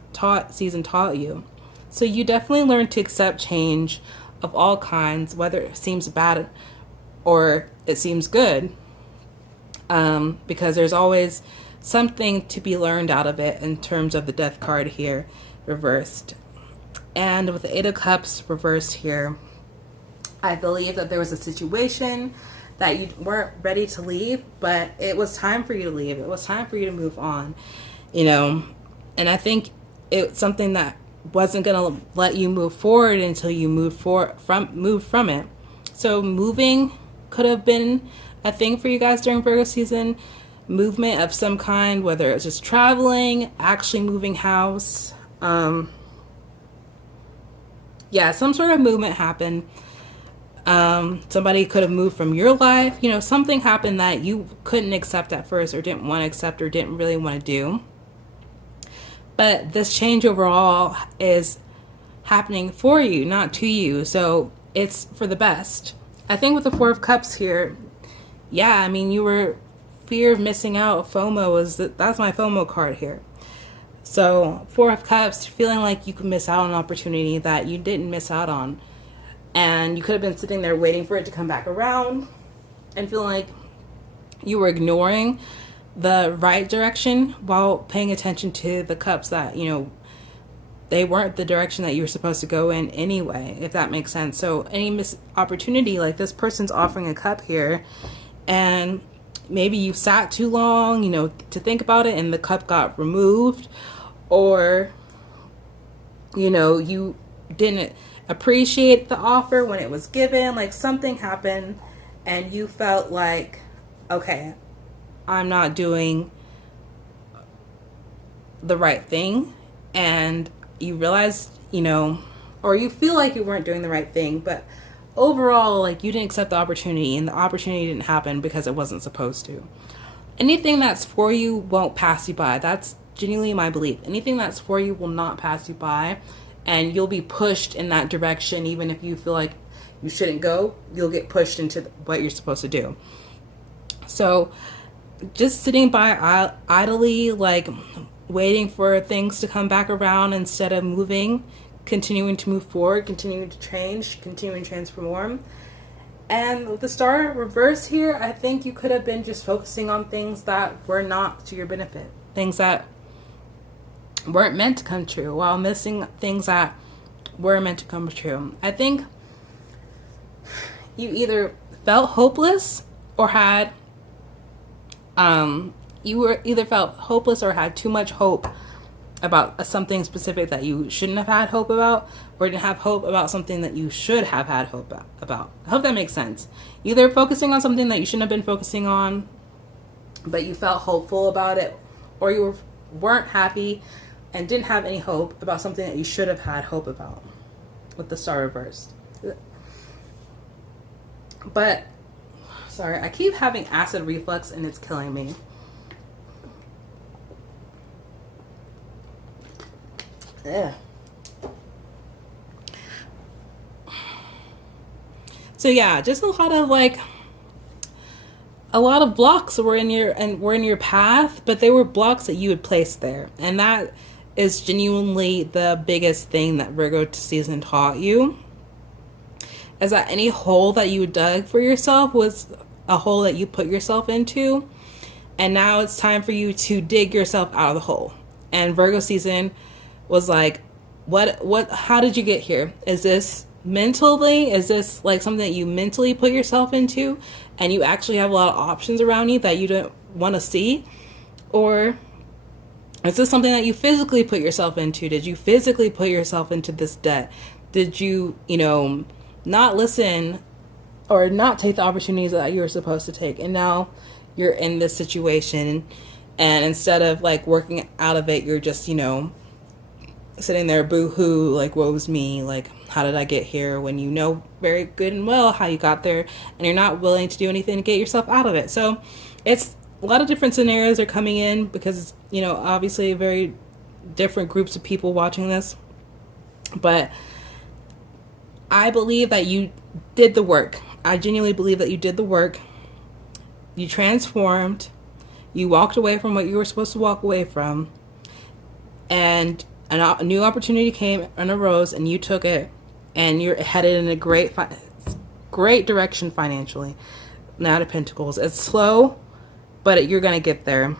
season taught you. So you definitely learned to accept change of all kinds, whether it seems bad or it seems good, because there's always something to be learned out of it in terms of the Death card here reversed. And with the Eight of Cups reversed here, I believe that there was a situation that you weren't ready to leave, but it was time for you to leave. It was time for you to move on, you know. And I think it's something that wasn't going to let you move forward until you moved from it. So moving could have been a thing for you guys during Virgo season. Movement of some kind, whether it's just traveling, actually moving house. Yeah, some sort of movement happened. Somebody could have moved from your life. You know, something happened that you couldn't accept at first, or didn't want to accept, or didn't really want to do. But this change overall is happening for you, not to you. So it's for the best. I think with the Four of Cups here, yeah, I mean, you were fear of missing out. FOMO that's my FOMO card here. So Four of Cups, feeling like you could miss out on an opportunity that you didn't miss out on. And you could have been sitting there waiting for it to come back around and feeling like you were ignoring the right direction while paying attention to the cups that, you know, they weren't the direction that you were supposed to go in anyway, if that makes sense. So any missed opportunity, like this person's offering a cup here, and maybe you sat too long, you know, to think about it, and the cup got removed, or, you know, you didn't appreciate the offer when it was given. Like something happened and you felt like, okay, I'm not doing the right thing, and you realize, you know, or you feel like you weren't doing the right thing, but overall, like, you didn't accept the opportunity, and the opportunity didn't happen because it wasn't supposed to. Anything that's for you won't pass you by. That's genuinely my belief. Anything that's for you will not pass you by, and you'll be pushed in that direction. Even if you feel like you shouldn't go, you'll get pushed into what you're supposed to do. So just sitting by idly, like waiting for things to come back around instead of moving, continuing to move forward, continuing to change, continuing to transform. And with the Star reverse here, I think you could have been just focusing on things that were not to your benefit, things that weren't meant to come true, while missing things that were meant to come true. I think you either felt hopeless or had felt hopeless or had too much hope about something specific that you shouldn't have had hope about, or didn't have hope about something that you should have had hope about. I hope that makes sense. Either focusing on something that you shouldn't have been focusing on, but you felt hopeful about it, or you weren't happy and didn't have any hope about something that you should have had hope about, with the Star reversed. But, sorry, I keep having acid reflux and it's killing me. Yeah. So yeah, just a lot of blocks were in your path, but they were blocks that you had placed there. And that is genuinely the biggest thing that Virgo season taught you, is that any hole that you dug for yourself was a hole that you put yourself into, and now it's time for you to dig yourself out of the hole. And Virgo season was like, how did you get here? Is this mentally, is this like something that you mentally put yourself into, and you actually have a lot of options around you that you don't want to see? Or is this something that you physically put yourself into? Did you physically put yourself into this debt did you, you know, not listen or not take the opportunities that you were supposed to take? And now you're in this situation, and instead of like working out of it, you're just, you know, sitting there boo-hoo, like, woe was me, like, how did I get here, when you know very good and well how you got there, and you're not willing to do anything to get yourself out of it. So it's a lot of different scenarios are coming in, because, you know, obviously very different groups of people watching this. But I believe that you did the work. I genuinely believe that you did the work. You transformed. You walked away from what you were supposed to walk away from. And a new opportunity came and arose, and you took it. And you're headed in a great direction financially. Knight of Pentacles. It's slow, but you're going to get there.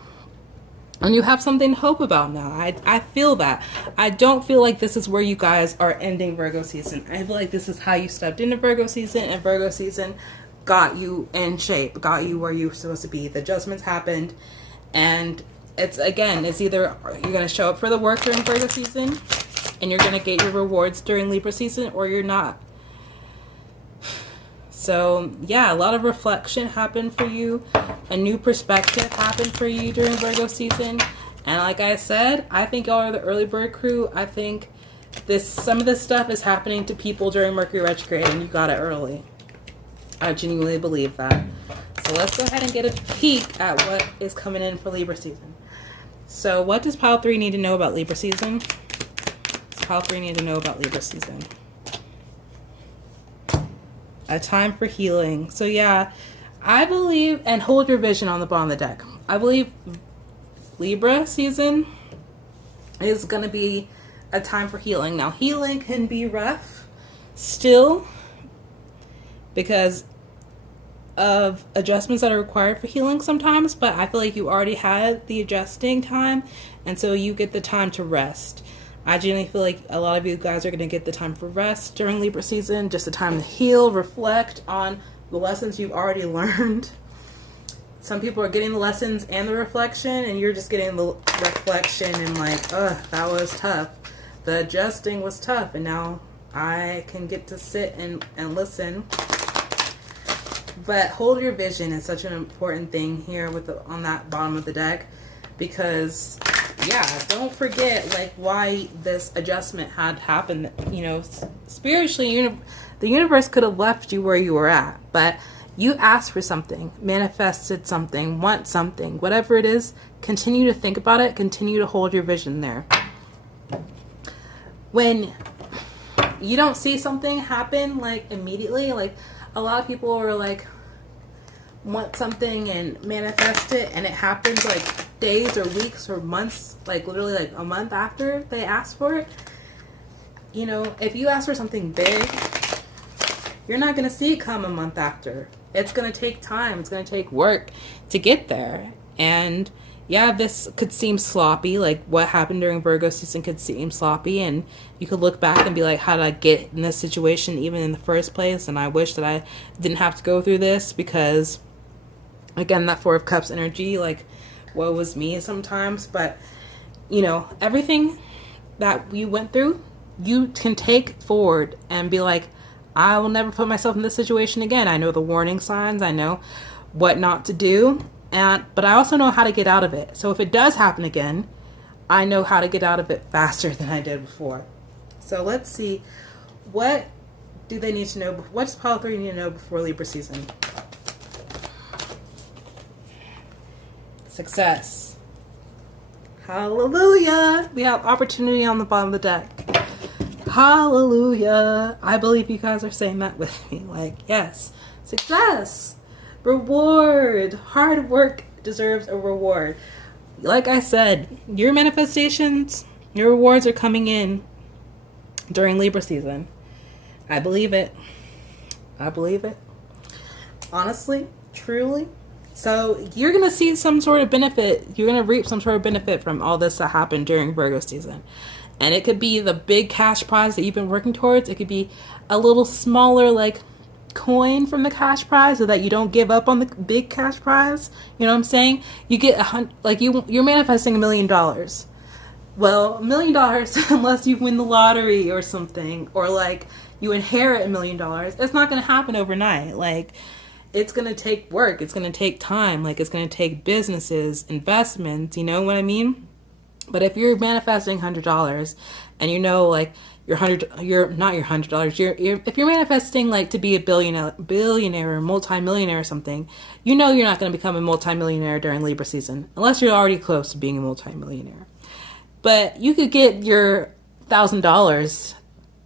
And you have something to hope about now. I feel that. I don't feel like this is where you guys are ending Virgo season. I feel like this is how you stepped into Virgo season, and Virgo season got you in shape, got you where you were supposed to be. The adjustments happened, and it's either you're going to show up for the work during Virgo season, and you're going to get your rewards during Libra season, or you're not. So yeah, a lot of reflection happened for you. A new perspective happened for you during Virgo season. And like I said, I think y'all are the early bird crew. I think some of this stuff is happening to people during Mercury retrograde, and you got it early. I genuinely believe that. So let's go ahead and get a peek at what is coming in for Libra season. So what does pile 3 need to know about Libra season? Pile 3 need to know about Libra season. A time for healing. So yeah, I believe, and hold your vision on the bottom of the deck, I believe Libra season is going to be a time for healing. Now, healing can be rough still because of adjustments that are required for healing sometimes, but I feel like you already had the adjusting time, and so you get the time to rest. I genuinely feel like a lot of you guys are going to get the time for rest during Libra season, just a time to heal, reflect on the lessons you've already learned. Some people are getting the lessons and the reflection, and you're just getting the reflection and like, ugh, that was tough. The adjusting was tough, and now I can get to sit and listen. But hold your vision is such an important thing here on that bottom of the deck, because yeah, don't forget like why this adjustment had happened. You know, spiritually, the universe could have left you where you were at, but you asked for something, manifested something, want something, whatever it is. Continue to think about it. Continue to hold your vision there. When you don't see something happen like immediately, like a lot of people are like want something and manifest it, and it happens like days or weeks or months, like literally like a month after they ask for it. You know, if you ask for something big, you're not going to see it come a month after. It's going to take time. It's going to take work to get there. And yeah, this could seem sloppy. Like what happened during Virgo season could seem sloppy, and you could look back and be like, how did I get in this situation even in the first place? And I wish that I didn't have to go through this, because again, that Four of Cups energy, like woe was me sometimes. But you know, everything that you went through, you can take forward and be like, I will never put myself in this situation again. I know the warning signs. I know what not to do. But I also know how to get out of it. So if it does happen again, I know how to get out of it faster than I did before. So let's see. What do they need to know? What does pile 3 need to know before Libra season? Success. Hallelujah. We have opportunity on the bottom of the deck. Hallelujah. I believe you guys are saying that with me. Like, yes. Success. Reward. Hard work deserves a reward. Like I said, your manifestations, your rewards are coming in during Libra season. I believe it. I believe it. Honestly, truly. So you're going to see some sort of benefit. You're going to reap some sort of benefit from all this that happened during Virgo season. And it could be the big cash prize that you've been working towards. It could be a little smaller, like, coin from the cash prize, so that you don't give up on the big cash prize. You know what I'm saying? You get you're manifesting $1 million. well, $1 million unless you win the lottery or something, or like you inherit $1 million, it's not going to happen overnight. Like, it's going to take work. It's going to take time. Like, it's going to take businesses, investments, you know what I mean? But if you're manifesting $100 and you know, like, you're not your $100, if you're manifesting like to be a billionaire or multimillionaire or something, you know you're not going to become a multimillionaire during Libra season unless you're already close to being a multimillionaire. But you could get your $1,000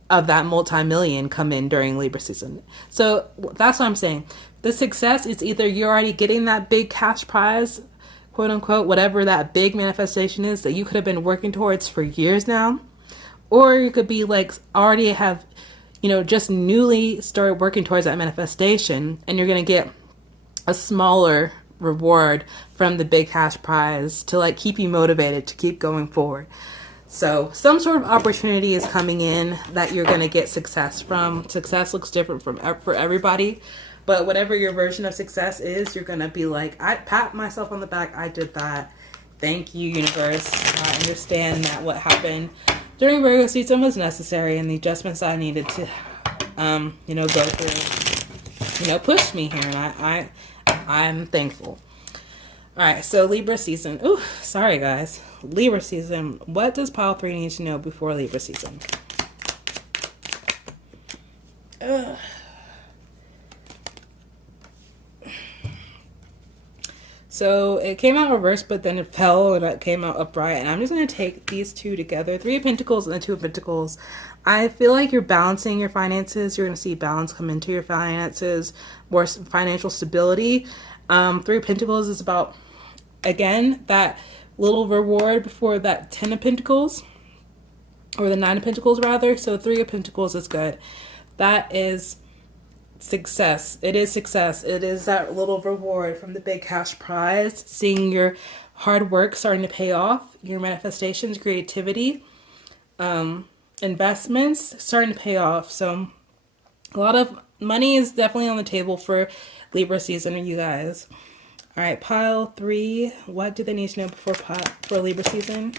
of that multi-million come in during Libra season. So that's what I'm saying. The success is either you're already getting that big cash prize, quote unquote, whatever that big manifestation is that you could have been working towards for years now. Or you could be like already have, you know, just newly started working towards that manifestation, and you're going to get a smaller reward from the big cash prize to like keep you motivated to keep going forward. So some sort of opportunity is coming in that you're going to get success from. Success looks different for everybody, but whatever your version of success is, you're going to be like, I pat myself on the back. I did that. Thank you, universe. I understand that what happened during Virgo season was necessary, and the adjustments I needed to, you know, go through, you know, pushed me here, and I'm thankful. All right, so Libra season. Ooh, sorry guys. Libra season. What does pile 3 need to know before Libra season? So it came out reversed, but then it fell and it came out upright. And I'm just going to take these two together. 3 of Pentacles and the 2 of Pentacles. I feel like you're balancing your finances. You're going to see balance come into your finances, more financial stability. 3 of Pentacles is about, again, that little reward before that 10 of Pentacles, or the 9 of Pentacles rather. So 3 of Pentacles is good. That is success. It is success. It is that little reward from the big cash prize, seeing your hard work starting to pay off, your manifestations, creativity, investments starting to pay off. So a lot of money is definitely on the table for Libra season, you guys. All right, pile 3. What do they need to know for Libra season?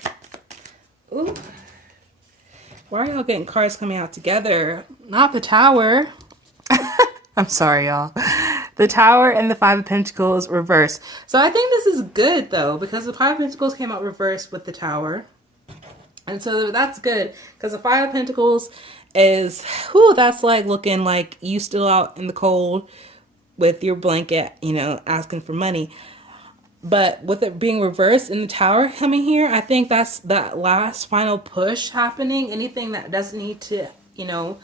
Ooh. Why are y'all getting cards coming out together? Not the Tower. I'm sorry, y'all. The Tower and the 5 of Pentacles reversed. So I think this is good, though, because the 5 of Pentacles came out reversed with the Tower. And so that's good, because the 5 of Pentacles is, whew, that's like looking like you still out in the cold with your blanket, you know, asking for money. But with it being reversed in the Tower coming here, I think that's that last final push happening. Anything that doesn't need to, you know,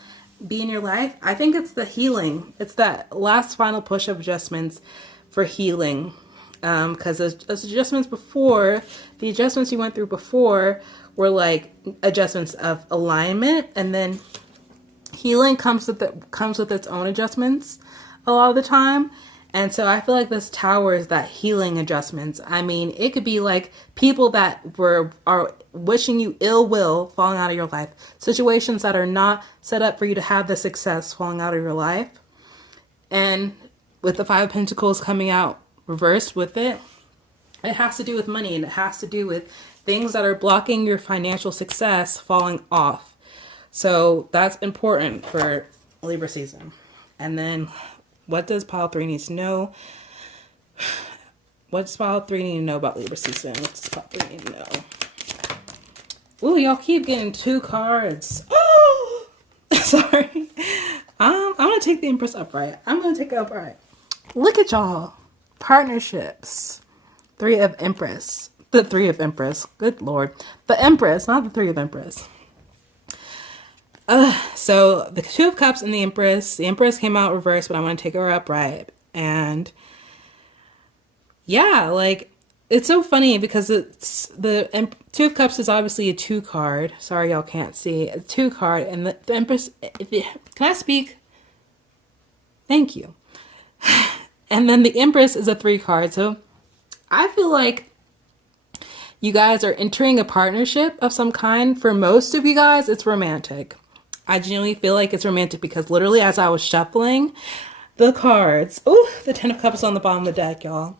be in your life, I think it's the healing. It's that last final push of adjustments for healing. Because those adjustments before, the adjustments you went through before were like adjustments of alignment, and then healing comes with its own adjustments a lot of the time. And so I feel like this Tower is that healing adjustments. I mean, it could be like people that are wishing you ill will falling out of your life. Situations that are not set up for you to have the success falling out of your life. And with the 5 of Pentacles coming out reversed with it, it has to do with money, and it has to do with things that are blocking your financial success falling off. So that's important for Libra season. And then what does pile 3 need to know? What does pile 3 need to know about Libra season? What does pile 3 need to know? Ooh, y'all keep getting 2 cards. Oh, sorry. I'm going to take the Empress upright. I'm going to take it upright. Look at y'all. Partnerships. 3 of Empress. The 3 of Empress. Good Lord. The Empress, not the 3 of Empress. So the 2 of Cups and the Empress. The Empress came out reversed, but I want to take her upright. And yeah, like, it's so funny because it's the 2 of Cups is obviously a 2 card. Sorry, y'all can't see. A 2 card. And the Empress, can I speak? Thank you. And then the Empress is a 3 card. So I feel like you guys are entering a partnership of some kind. For most of you guys, it's romantic. I genuinely feel like it's romantic because literally as I was shuffling the cards, oh, the 10 of Cups on the bottom of the deck, y'all.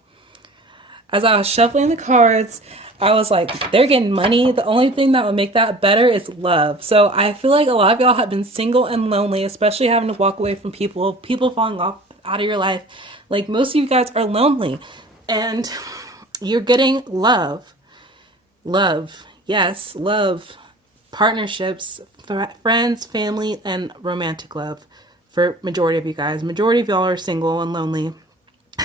As I was shuffling the cards, I was like, they're getting money. The only thing that would make that better is love. So I feel like a lot of y'all have been single and lonely, especially having to walk away from people falling off out of your life. Like, most of you guys are lonely and you're getting love. Love. Yes, love. Partnerships, friends, family, and romantic love for majority of you guys. Majority of y'all are single and lonely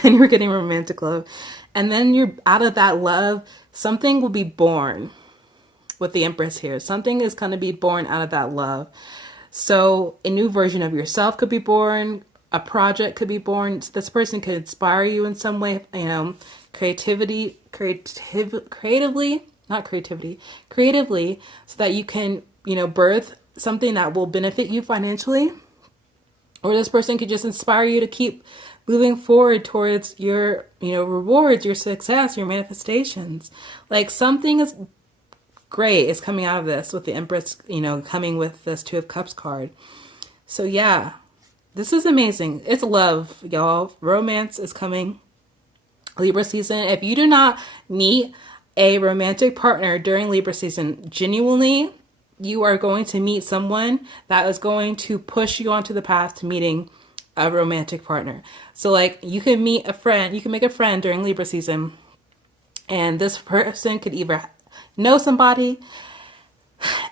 and you're getting romantic love. And then you're out of that love, something will be born with the Empress here. Something is going to be born out of that love. So a new version of yourself could be born. A project could be born. This person could inspire you in some way, you know, creatively, so that you can, you know, birth something that will benefit you financially. Or this person could just inspire you to keep moving forward towards your, you know, rewards, your success, your manifestations. Like, something is great is coming out of this with the Empress, you know, coming with this Two of Cups card. So yeah, this is amazing. It's love, y'all. Romance is coming. Libra season. If you do not meet a romantic partner during Libra season, genuinely, you are going to meet someone that is going to push you onto the path to meeting a romantic partner. So like, you can meet a friend, you can make a friend during Libra season, and this person could either know somebody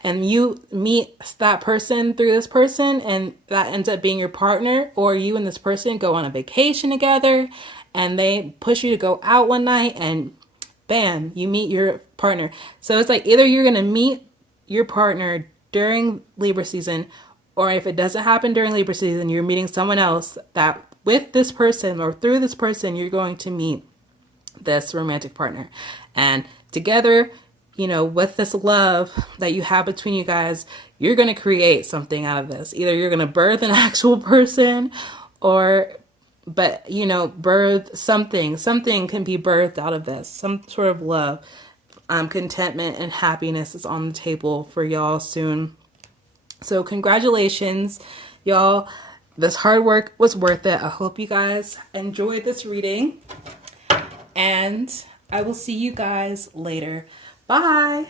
and you meet that person through this person and that ends up being your partner, or you and this person go on a vacation together and they push you to go out one night and bam, you meet your partner. So it's like, either you're going to meet your partner during Libra season, or if it doesn't happen during Libra season, you're meeting someone else that with this person or through this person, you're going to meet this romantic partner. And together, you know, with this love that you have between you guys, you're going to create something out of this. Either you're going to birth an actual person, or, but, you know, birth something. Something can be birthed out of this. Some sort of love, contentment, and happiness is on the table for y'all soon. So congratulations, y'all. This hard work was worth it. I hope you guys enjoyed this reading. And I will see you guys later. Bye.